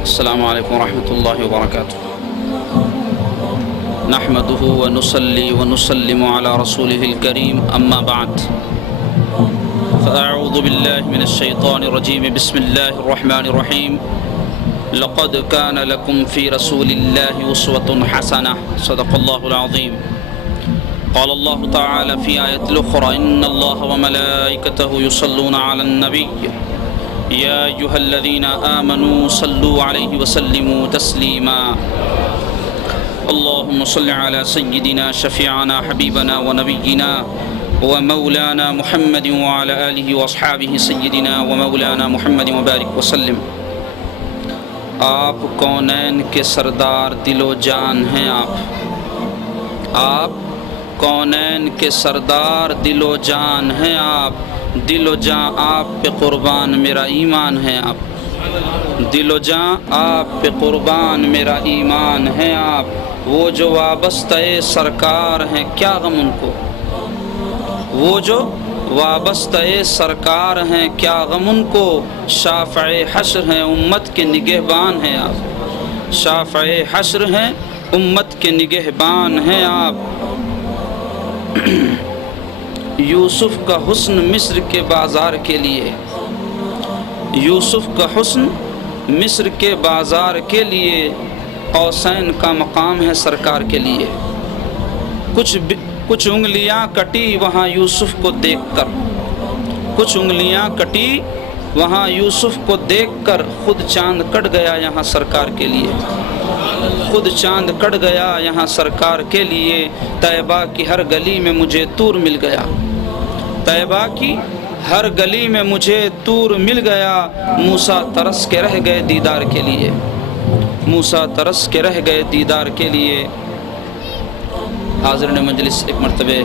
السلام علیکم ورحمۃ اللہ وبرکاتہ نحمده ونصلي ونسلم على رسوله الكريم اما بعد فاعوذ بالله من الشيطان الرجيم بسم الله الرحمن الرحيم لقد كان لكم في رسول الله أسوة حسنة صدق الله العظيم قال الله تعالى في آية الأخرى إن الله وملائكته يصلون على النبي يا أيها الذين آمنوا صلوا عليه وسلموا تسليما اللهم صل على سيدنا شفيعنا حبيبنا ونبينا ومولانا محمد وعلى آله وأصحابه سيدنا ومولانا محمد وبارك وسلم۔ آپ کونین کے سردار دل و جان ہیں آپ کونین کے سردار دل و جان ہیں آپ دل و جاں آپ پہ قربان میرا ایمان ہے آپ دل و جاں آپ پہ قربان میرا ایمان ہے آپ وہ جو وابستہ سرکار ہیں کیا غم ان کو وہ جو وابستہ سرکار ہیں کیا غم ان کو شافع حشر ہیں امت کے نگہبان ہیں آپ شافع حشر ہیں امت کے نگہبان ہیں آپ۔ یوسف کا حسن مصر کے بازار کے لیے یوسف کا حسن مصر کے بازار کے لیے قوسین کا مقام ہے سرکار کے لیے۔ کچھ انگلیاں کٹی وہاں یوسف کو دیکھ کر کچھ انگلیاں کٹی وہاں یوسف کو دیکھ کر خود چاند کٹ گیا یہاں سرکار کے لیے خود چاند کٹ گیا یہاں سرکار کے لیے۔ طیبہ کی ہر گلی میں مجھے طور مل گیا طیبہ کی ہر گلی میں مجھے طور مل گیا موسیٰ ترس کے رہ گئے دیدار کے لیے موسیٰ ترس کے رہ گئے دیدار کے لیے۔ حاضرین مجلس ایک مرتبہ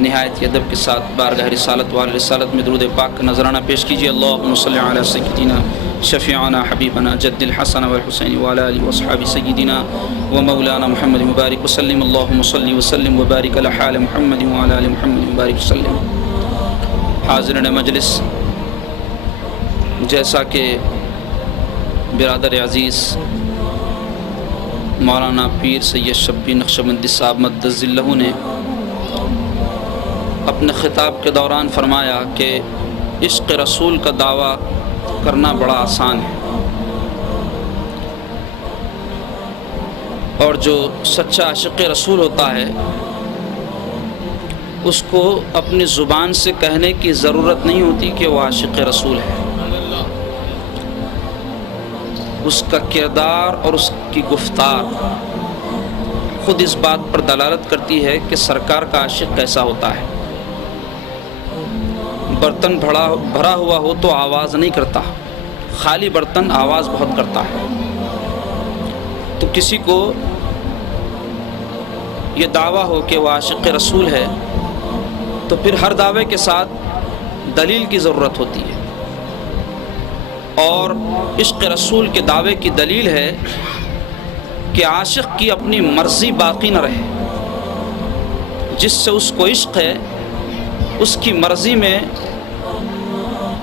نہایت ادب کے ساتھ بارگاہ رسالت والے رسالت میں درود پاک کا نذرانہ پیش کیجیے۔ اللہم صلی علی سیدنا شفیعنا حبیبنا جد الحسن والحسین وعلی آلہ واصحاب سیدنا ومولانا محمد مبارک وسلم۔ اللہم صلی وسلم وبارک علی حال محمد وعلی آل محمد مبارک وسلم۔ حاضرین مجلس، جیسا کہ برادر عزیز مولانا پیر سید شبیر نقشبندی صاحب مدد اللہ نے اپنے خطاب کے دوران فرمایا کہ عشق رسول کا دعویٰ کرنا بڑا آسان ہے اور جو سچا عاشق رسول ہوتا ہے اس کو اپنی زبان سے کہنے کی ضرورت نہیں ہوتی کہ وہ عاشق رسول ہے، اس کا کردار اور اس کی گفتار خود اس بات پر دلالت کرتی ہے کہ سرکار کا عاشق کیسا ہوتا ہے۔ برتن بھرا ہوا ہو تو آواز نہیں کرتا، خالی برتن آواز بہت کرتا ہے۔ تو کسی کو یہ دعویٰ ہو کہ وہ عاشق رسول ہے تو پھر ہر دعوے کے ساتھ دلیل کی ضرورت ہوتی ہے، اور عشق رسول کے دعوے کی دلیل ہے کہ عاشق کی اپنی مرضی باقی نہ رہے، جس سے اس کو عشق ہے اس کی مرضی میں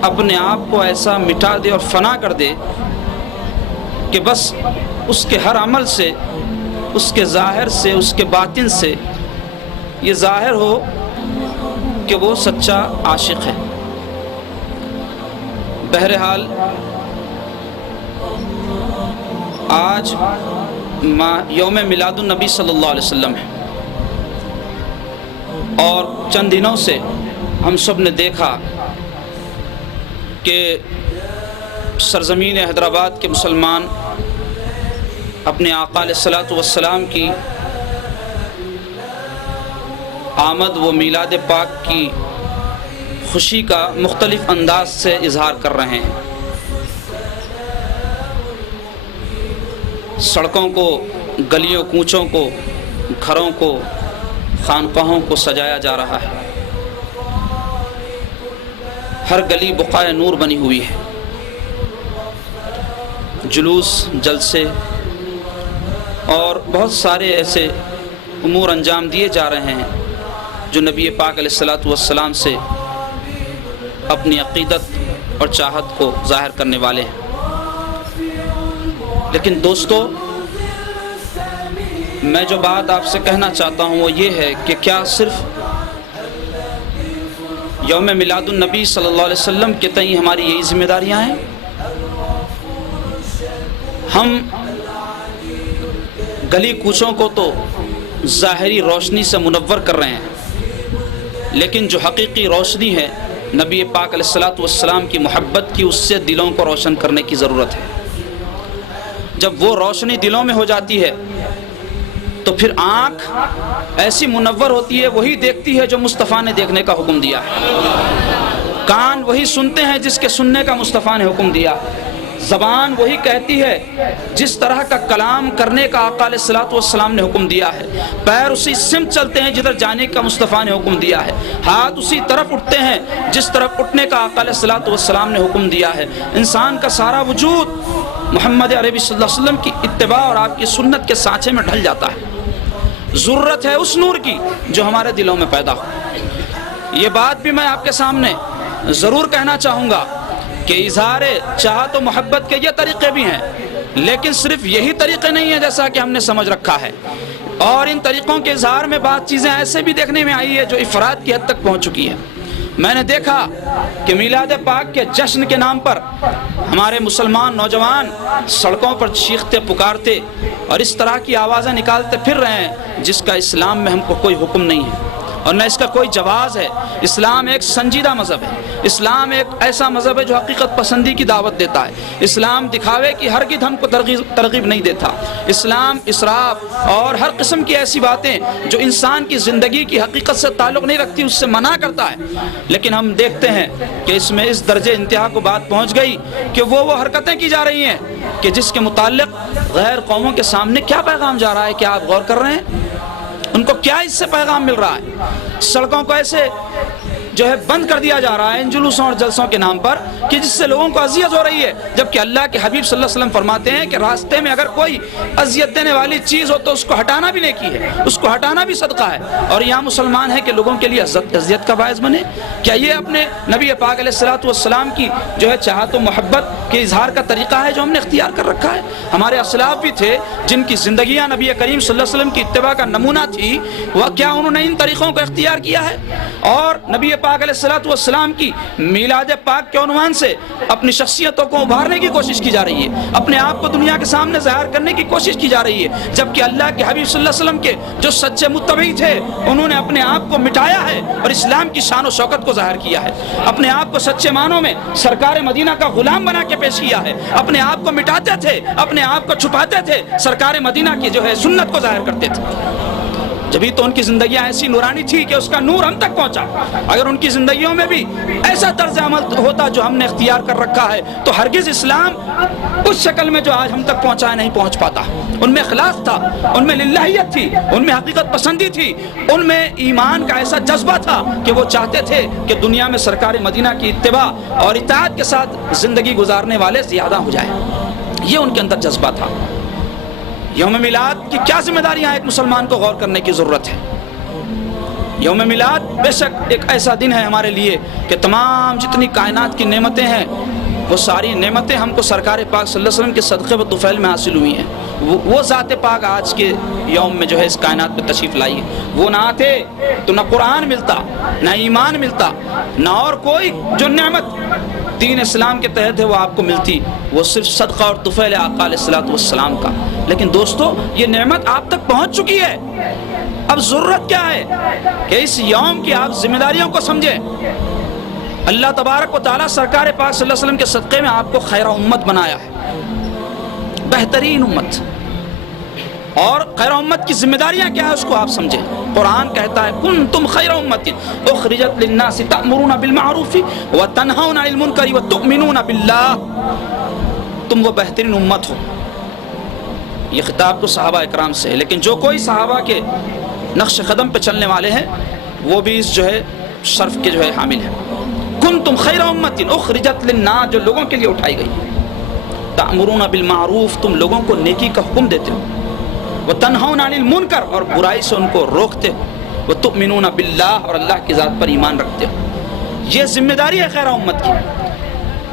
اپنے آپ کو ایسا مٹا دے اور فنا کر دے کہ بس اس کے ہر عمل سے، اس کے ظاہر سے، اس کے باطن سے یہ ظاہر ہو کہ وہ سچا عاشق ہے۔ بہرحال آج یوم میلاد النبی صلی اللہ علیہ وسلم ہے، اور چند دنوں سے ہم سب نے دیکھا کہ سرزمین حیدرآباد کے مسلمان اپنے آقا علیہ الصلوۃ والسلام کی آمد و میلاد پاک کی خوشی کا مختلف انداز سے اظہار کر رہے ہیں۔ سڑکوں کو، گلیوں کوچوں کو، گھروں کو، خانقاہوں کو سجایا جا رہا ہے، ہر گلی بقائے نور بنی ہوئی ہے، جلوس، جلسے اور بہت سارے ایسے امور انجام دیے جا رہے ہیں جو نبی پاک علیہ الصلوۃ والسلام سے اپنی عقیدت اور چاہت کو ظاہر کرنے والے ہیں۔ لیکن دوستو، میں جو بات آپ سے کہنا چاہتا ہوں وہ یہ ہے کہ کیا صرف یوم میلاد النبی صلی اللہ علیہ وسلم کے تئیں ہماری یہی ذمہ داریاں ہیں؟ ہم گلی کوچوں کو تو ظاہری روشنی سے منور کر رہے ہیں، لیکن جو حقیقی روشنی ہے نبی پاک علیہ الصلوۃ والسلام کی محبت کی، اس سے دلوں کو روشن کرنے کی ضرورت ہے۔ جب وہ روشنی دلوں میں ہو جاتی ہے تو پھر آنکھ ایسی منور ہوتی ہے، وہی دیکھتی ہے جو مصطفیٰ نے دیکھنے کا حکم دیا ہے، کان وہی سنتے ہیں جس کے سننے کا مصطفیٰ نے حکم دیا، زبان وہی کہتی ہے جس طرح کا کلام کرنے کا آقا علیہ الصلوۃ والسلام نے حکم دیا ہے، پیر اسی سمت چلتے ہیں جدھر جانے کا مصطفیٰ نے حکم دیا ہے، ہاتھ اسی طرف اٹھتے ہیں جس طرف اٹھنے کا آقا علیہ الصلوۃ والسلام نے حکم دیا ہے۔ انسان کا سارا وجود محمد عربی صلی اللہ علیہ وسلم کی اتباع اور آپ کی سنت کے سانچے میں ڈھل جاتا ہے۔ ضرورت ہے اس نور کی جو ہمارے دلوں میں پیدا ہو۔ یہ بات بھی میں آپ کے سامنے ضرور کہنا چاہوں گا کہ اظہار چاہت و محبت کے یہ طریقے بھی ہیں، لیکن صرف یہی طریقے نہیں ہیں جیسا کہ ہم نے سمجھ رکھا ہے، اور ان طریقوں کے اظہار میں بعض چیزیں ایسے بھی دیکھنے میں آئی ہے جو افراد کی حد تک پہنچ چکی ہے۔ میں نے دیکھا کہ میلاد پاک کے جشن کے نام پر ہمارے مسلمان نوجوان سڑکوں پر چیختے پکارتے اور اس طرح کی آوازیں نکالتے پھر رہے ہیں جس کا اسلام میں ہم کو کوئی حکم نہیں ہے اور نہ اس کا کوئی جواز ہے۔ اسلام ایک سنجیدہ مذہب ہے، اسلام ایک ایسا مذہب ہے جو حقیقت پسندی کی دعوت دیتا ہے، اسلام دکھاوے کی ہرگز ہم کو ترغیب نہیں دیتا، اسلام اسراف اور ہر قسم کی ایسی باتیں جو انسان کی زندگی کی حقیقت سے تعلق نہیں رکھتی اس سے منع کرتا ہے۔ لیکن ہم دیکھتے ہیں کہ اس میں اس درجے انتہا کو بات پہنچ گئی کہ وہ حرکتیں کی جا رہی ہیں کہ جس کے متعلق غیر قوموں کے سامنے کیا پیغام جا رہا ہے، کیا آپ غور کر رہے ہیں؟ ان کو کیا اس سے پیغام مل رہا ہے؟ سڑکوں کو ایسے جو ہے بند کر دیا جا رہا ہے ان جلوسوں اور جلسوں کے نام پر کہ جس سے لوگوں کو اذیت ہو رہی ہے، جبکہ اللہ کے حبیب صلی اللہ علیہ وسلم فرماتے ہیں کہ راستے میں اگر کوئی اذیت دینے والی چیز ہو تو اس کو ہٹانا بھی نیکی ہے، اس کو ہٹانا بھی صدقہ ہے، اور یہاں مسلمان ہے کہ لوگوں کے لیے اذیت کا باعث بنے؟ کیا یہ اپنے نبی پاک علیہ الصلوۃ والسلام کی جو ہے چاہت و محبت کے اظہار کا طریقہ ہے جو ہم نے اختیار کر رکھا ہے؟ ہمارے اسلاف بھی تھے جن کی زندگیاں نبی کریم صلی اللہ علیہ وسلم کی اتباع کا نمونہ تھی، وہ کیا انہوں نے ان طریقوں کو اختیار کیا ہے؟ اور نبی پاک علیہ الصلوۃ والسلام کی میلاد پاک کے عنوان سے اپنی شخصیتوں کو ابھارنے کی کوشش کی جا رہی ہے، اپنے آپ کو دنیا کے سامنے ظاہر کرنے کی کوشش کی جا رہی ہے، جبکہ اللہ کے حبیب صلی اللہ علیہ وسلم کے جو سچے متبعی تھے انہوں نے اپنے آپ کو مٹایا ہے اور اسلام کی شان و شوکت کو ظاہر کیا ہے، اپنے آپ کو سچے معنوں میں سرکار مدینہ کا غلام بنا کے پیش کیا ہے، اپنے آپ کو مٹاتے تھے، اپنے آپ کو چھپاتے تھے، سرکار مدینہ کی جو ہے سنت کو ظاہر کرتے تھے۔ جبھی تو ان کی زندگیاں ایسی نورانی تھی کہ اس کا نور ہم تک پہنچا۔ اگر ان کی زندگیوں میں بھی ایسا طرز عمل ہوتا جو ہم نے اختیار کر رکھا ہے تو ہرگز اسلام اس شکل میں جو آج ہم تک پہنچا ہے نہیں پہنچ پاتا۔ ان میں اخلاص تھا، ان میں للہیت تھی، ان میں حقیقت پسندی تھی، ان میں ایمان کا ایسا جذبہ تھا کہ وہ چاہتے تھے کہ دنیا میں سرکار مدینہ کی اتباع اور اطاعت کے ساتھ زندگی گزارنے والے زیادہ ہو جائیں۔ یہ ان کے اندر جذبہ تھا۔ یوم میلاد کی کیا ذمہ داریاں ایک مسلمان کو غور کرنے کی ضرورت ہے۔ یوم میلاد بے شک ایک ایسا دن ہے ہمارے لیے کہ تمام جتنی کائنات کی نعمتیں ہیں وہ ساری نعمتیں ہم کو سرکار پاک صلی اللہ علیہ وسلم کے صدقے و طفیل میں حاصل ہوئی ہیں۔ وہ ذات پاک آج کے یوم میں جو ہے اس کائنات میں تشریف لائی ہے۔ وہ نہ آتے تو نہ قرآن ملتا، نہ ایمان ملتا، نہ اور کوئی جو نعمت دین اسلام کے تحت ہے وہ آپ کو ملتی، وہ صرف صدقہ اور طفیل آقا علیہ الصلوۃ والسلام کا۔ لیکن دوستو یہ نعمت آپ تک پہنچ چکی ہے، اب ضرورت کیا ہے کہ اس یوم کی آپ ذمہ داریوں کو سمجھیں۔ اللہ تبارک و تعالیٰ سرکار پاک صلی اللہ علیہ وسلم کے صدقے میں آپ کو خیر امت بنایا ہے، بہترین امت، اور خیر امت کی ذمہ داریاں کیا ہے اس کو آپ سمجھیں۔ قرآن کہتا ہے کنتم خیر امت اخرجت للناس تأمرون بالمعروف وتنہون عن المنکر وتؤمنون باللہ، تم وہ بہترین امت ہو۔ یہ خطاب تو صحابہ اکرام سے ہے، لیکن جو کوئی صحابہ کے نقش قدم پہ چلنے والے ہیں وہ بھی اس جو ہے شرف کے جو ہے حامل ہیں۔ کنتم خیر امت اخرجت للناس، جو لوگوں کے لیے اٹھائی گئی، تأمرون بالمعروف، تم لوگوں کو نیکی کا حکم دیتے ہو، وتنہون عن المنکر، اور برائی سے ان کو روکتے ہو، وتؤمنون باللہ، اور اللہ کی ذات پر ایمان رکھتے ہو۔ یہ ذمہ داری ہے خیر امت کی۔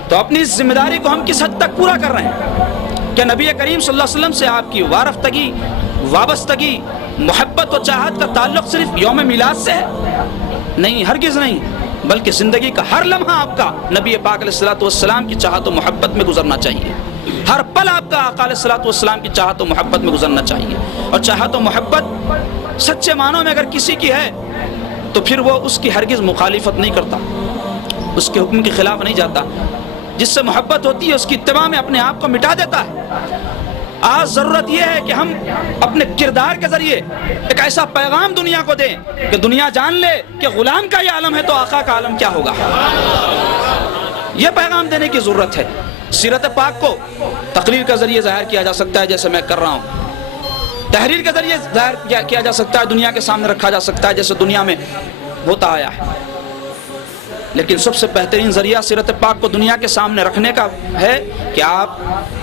تو اپنی اس ذمہ داری کو ہم کس حد تک پورا کر رہے ہیں؟ کہ نبی کریم صلی اللہ علیہ وسلم سے آپ کی وارفتگی، وابستگی، محبت و چاہت کا تعلق صرف یوم میلاد سے ہے؟ نہیں، ہرگز نہیں، بلکہ زندگی کا ہر لمحہ آپ کا نبی پاک علیہ الصلوۃ والسلام کی چاہت و محبت میں گزرنا چاہیے۔ ہر پل آپ کا آقا علیہ الصلوۃ والسلام کی چاہت و محبت میں گزرنا چاہیے۔ اور چاہت و محبت سچے معنوں میں اگر کسی کی ہے تو پھر وہ اس کی ہرگز مخالفت نہیں کرتا، اس کے حکم کے خلاف نہیں جاتا۔ جس سے محبت ہوتی ہے اس کی اتباع میں اپنے آپ کو مٹا دیتا ہے۔ آج ضرورت یہ ہے کہ ہم اپنے کردار کے ذریعے ایک ایسا پیغام دنیا کو دیں کہ دنیا جان لے کہ غلام کا یہ عالم ہے تو آقا کا عالم کیا ہوگا۔ یہ پیغام دینے کی ضرورت ہے۔ سیرت پاک کو تقریر کے ذریعے ظاہر کیا جا سکتا ہے، جیسے میں کر رہا ہوں، تحریر کے ذریعے ظاہر کیا جا سکتا ہے، دنیا کے سامنے رکھا جا سکتا ہے جیسے دنیا میں ہوتا آیا ہے، لیکن سب سے بہترین ذریعہ سیرت پاک کو دنیا کے سامنے رکھنے کا ہے کہ آپ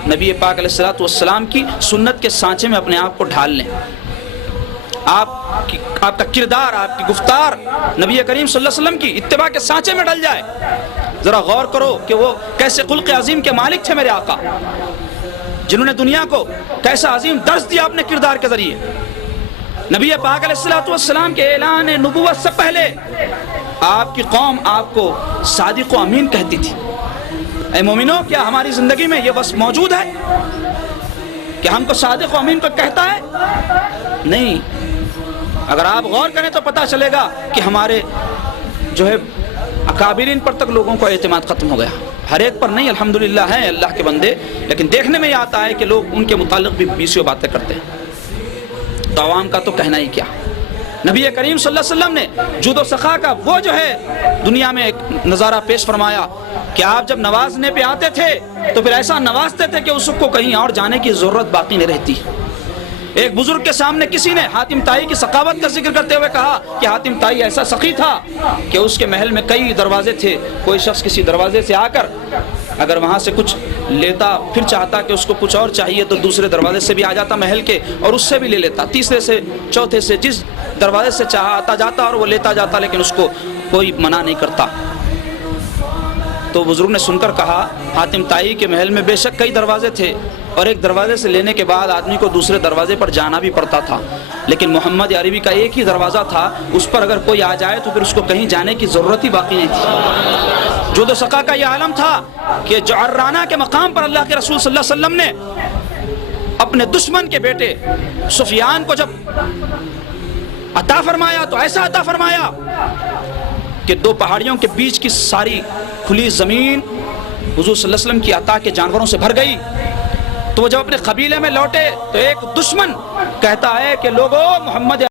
نبی پاک علیہ الصلوۃ والسلام کی سنت کے سانچے میں اپنے آپ کو ڈھال لیں۔ آپ کا کردار، آپ کی گفتار نبی کریم صلی اللہ علیہ وسلم کی اتباع کے سانچے میں ڈل جائے۔ ذرا غور کرو کہ وہ کیسے خلق عظیم کے مالک تھے میرے آقا، جنہوں نے دنیا کو کیسا عظیم درس دیا اپنے کردار کے ذریعے۔ نبی پاک علیہ الصلوۃ والسلام کے اعلان نبوت سے پہلے آپ کی قوم آپ کو صادق و امین کہتی تھی۔ اے مومنو، کیا ہماری زندگی میں یہ وصف موجود ہے کہ ہم کو صادق و امین کو کہتا ہے؟ نہیں۔ اگر آپ غور کریں تو پتہ چلے گا کہ ہمارے جو ہے اکابرین پر تک لوگوں کا اعتماد ختم ہو گیا۔ ہر ایک پر نہیں، الحمدللہ ہیں اللہ کے بندے، لیکن دیکھنے میں یہ آتا ہے کہ لوگ ان کے متعلق بھی بیسیوں باتیں کرتے ہیں، تو عوام کا تو کہنا ہی کیا۔ نبی کریم صلی اللہ علیہ وسلم نے جود و سخا کا وہ جو ہے دنیا میں ایک نظارہ پیش فرمایا کہ آپ جب نوازنے پہ آتے تھے تو پھر ایسا نوازتے تھے کہ اس کو کہیں اور جانے کی ضرورت باقی نہیں رہتی۔ ایک بزرگ کے سامنے کسی نے حاتم طائی کی سخاوت کا ذکر کرتے ہوئے کہا کہ حاتم طائی ایسا سخی تھا کہ اس کے محل میں کئی دروازے تھے، کوئی شخص کسی دروازے سے آ کر اگر وہاں سے کچھ لیتا، پھر چاہتا کہ اس کو کچھ اور چاہیے تو دوسرے دروازے سے بھی آ جاتا محل کے اور اس سے بھی لے لیتا، تیسرے سے، چوتھے سے، جس دروازے سے چاہا آتا جاتا اور وہ لیتا جاتا، لیکن اس کو کوئی منع نہیں کرتا۔ تو بزرگ نے سن کر کہا حاتم طائی کے محل میں بے شک کئی دروازے تھے اور ایک دروازے سے لینے کے بعد آدمی کو دوسرے دروازے پر جانا بھی پڑتا تھا، لیکن محمد عربی کا ایک ہی دروازہ تھا، اس پر اگر کوئی آ جائے تو پھر اس کو کہیں جانے کی ضرورت ہی باقی نہیں تھی۔ جود و سخا کا یہ عالم تھا کہ جعرانہ کے مقام پر اللہ کے رسول صلی اللہ علیہ وسلم نے اپنے دشمن کے بیٹے سفیان کو جب عطا فرمایا تو ایسا عطا فرمایا کہ دو پہاڑیوں کے بیچ کی ساری کھلی زمین حضور صلی اللہ علیہ وسلم کی عطا کے جانوروں سے بھر گئی۔ تو وہ جب اپنے قبیلے میں لوٹے تو ایک دشمن کہتا ہے کہ لوگوں، محمد